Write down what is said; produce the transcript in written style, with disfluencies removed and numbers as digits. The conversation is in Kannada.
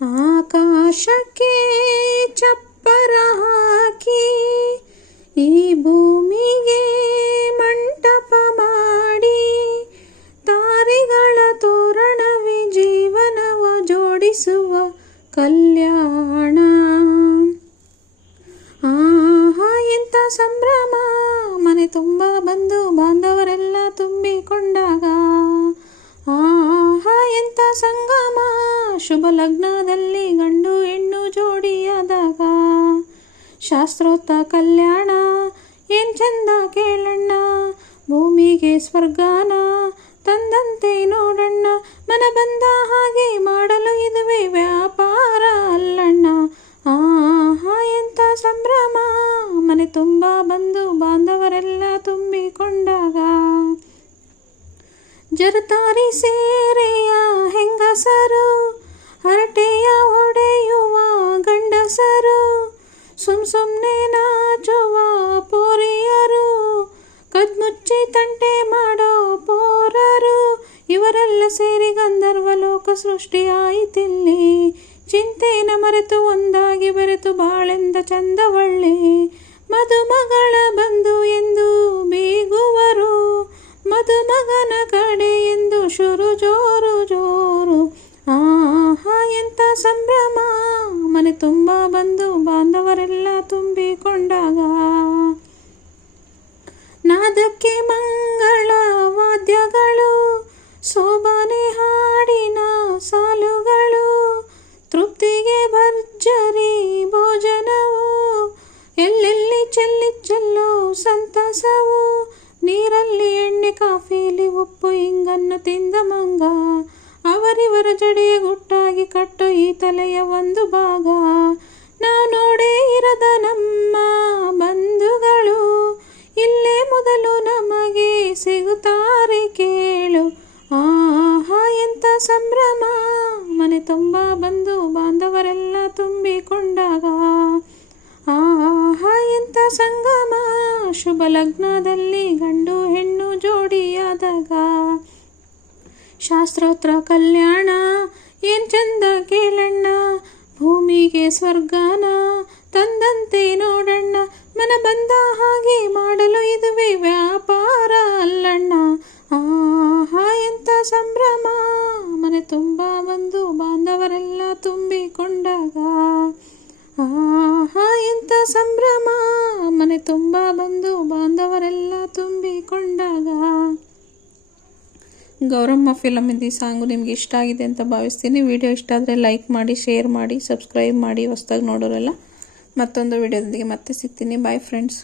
ಆಕಾಶಕ್ಕೆ ಚಪ್ಪರ ಹಾಕಿ ಈ ಭೂಮಿಗೆ ಮಂಟಪ ಮಾಡಿ ತಾರೆಗಳ ತೋರಣವೇ ಜೀವನವ ಜೋಡಿಸುವ ಕಲ್ಯಾಣ. ಆಹಾ ಎಂಥ ಸಂಭ್ರಮ, ಮನೆ ತುಂಬ ಬಂದು ಬಾಂಧವರೆಲ್ಲ ತುಂಬಿಕೊಂಡಾಗ. ಆಹಾ ಎಂಥ ಸಂಗಮ, ಶುಭ ಲಗ್ನದಲ್ಲಿ ಗಂಡು ಹೆಣ್ಣು ಜೋಡಿಯಾದಾಗ. ಶಾಸ್ತ್ರೋಕ್ತ ಕಲ್ಯಾಣ ಏನ್ ಚಂದ ಕೇಳಣ್ಣ, ಭೂಮಿಗೆ ಸ್ವರ್ಗಾನ ತಂದಂತೆ ನೋಡಣ್ಣ. ಮನ ಬಂದ ಹಾಗೆ ಮಾಡಲು ಇದುವೇ ವ್ಯಾಪಾರ ಅಲ್ಲಣ್ಣ. ಆಹಾ ಎಂಥ ಸಂಭ್ರಮ, ಮನೆ ತುಂಬ ಬಂದು ಬಾಂಧವರೆಲ್ಲ ತುಂಬಿಕೊಂಡಾಗ. ಜರತಾರಿ ಸೇರೆಯ ಹೆಂಗಸರು, ಹರಟೆಯ ಹೊಡೆಯುವ ಗಂಡಸರು, ಸುಮ್ನೆ ನಾಚುವ ಪೋರಿಯರು, ಕದ್ಮುಚ್ಚಿ ತಂಟೆ ಮಾಡೋ ಪೋರರು, ಇವರೆಲ್ಲ ಸೇರಿ ಗಂಧರ್ವ ಲೋಕ ಸೃಷ್ಟಿಯಾಯಿತಿಲ್ಲಿ. ಚಿಂತೆನ ಮರೆತು ಒಂದಾಗಿ ಬೆರೆತು ಬಾಳೆಂದ ಚಂದವಳ್ಳಿ. ಮದುಮಗಳ ಬಂಧು ಎಂದು ಬೀಗುವರು, ಮದುಮಗನ ಕಡೆ ಎಂದು ಶುರು ಜೋರು ಜೋರು. ಆಹಾ ಎಂಥ ಸಂಭ್ರಮ, ಮನೆ ತುಂಬ ಬಂದು ಬಾಂಧವರೆಲ್ಲ ತುಂಬಿಕೊಂಡಾಗ. ನಾದಕ್ಕೆ ಮಂಗಳ ವಾದ್ಯಗಳು, ಸೋಬಾನೆ ಹಾಡಿನ ಸಾಲುಗಳು, ತೃಪ್ತಿಗೆ ಭರ್ಜರಿ ಭೋಜನವು, ಎಲ್ಲೆಲ್ಲಿ ಚೆಲ್ಲೋ ಸಂತಸವು. ನೀರಲ್ಲಿ ಎಣ್ಣೆ ಕಾಫಿಲಿ ಉಪ್ಪು ಹಿಂಗನ್ನು ತಿಂದ ಮಂಗ, ಅವರಿವರ ಜಡೆಯ ಗುಟ್ಟಾಗಿ ಕಟ್ಟು ಈ ತಲೆಯ ಒಂದು ಭಾಗ. ನಾವು ನೋಡೇ ಇರದ ನಮ್ಮ ಬಂಧುಗಳು, ಇಲ್ಲೇ ಮೊದಲು ನಮಗೆ ಸಿಗುತ್ತಾರೆ ಕೇಳು. ಆಹಾ ಎಂಥ ಸಂಭ್ರಮ, ಮನೆ ತುಂಬ ಬಂದು ಬಾಂಧವರೆಲ್ಲ ತುಂಬಿಕೊಂಡಾಗ. ಆಹಾ ಎಂಥ ಸಂಗಮ, ಶುಭ ಲಗ್ನದಲ್ಲಿ ಗಂಡು ಹೆಣ್ಣು ಜೋಡಿಯಾದಾಗ. ಶಾಸ್ತ್ರೋತ್ರ ಕಲ್ಯಾಣ ಏನ್ ಚಂದ ಕೇಳಣ್ಣ, ಭೂಮಿಗೆ ಸ್ವರ್ಗಾನ ತಂದಂತೆ ನೋಡಣ್ಣ. ಮನ ಬಂದ ಹಾಗೆ ಮಾಡಲು ಇದುವೇ ವ್ಯಾಪಾರ ಅಲ್ಲಣ್ಣ. ಆಹಾ ಎಂಥ ಸಂಭ್ರಮ, ಮನೆ ತುಂಬ ಬಂದು ಬಾಂಧವರೆಲ್ಲ ತುಂಬಿಕೊಂಡಾಗ. ಆಹಾ ಎಂಥ ಸಂಭ್ರಮ, ಮನೆ ತುಂಬ ಬಂದು ಬಾಂಧವರೆಲ್ಲ ತುಂಬಿಕೊಂಡಾಗ. ಗೌರಮ್ಮ ಫಿಲಮ್ ಇಂದ ಈ ಸಾಂಗು ನಿಮ್ಗೆ ಇಷ್ಟ ಆಗಿದೆ ಅಂತ ಭಾವಿಸ್ತೀನಿ. ವಿಡಿಯೋ ಇಷ್ಟ ಆದರೆ ಲೈಕ್ ಮಾಡಿ, ಶೇರ್ ಮಾಡಿ, ಸಬ್ಸ್ಕ್ರೈಬ್ ಮಾಡಿ. ಹೊಸದಾಗಿ ನೋಡೋರೆಲ್ಲ ಮತ್ತೊಂದು ವಿಡಿಯೋದೊಂದಿಗೆ ಮತ್ತೆ ಸಿಗ್ತೀನಿ. Bye friends.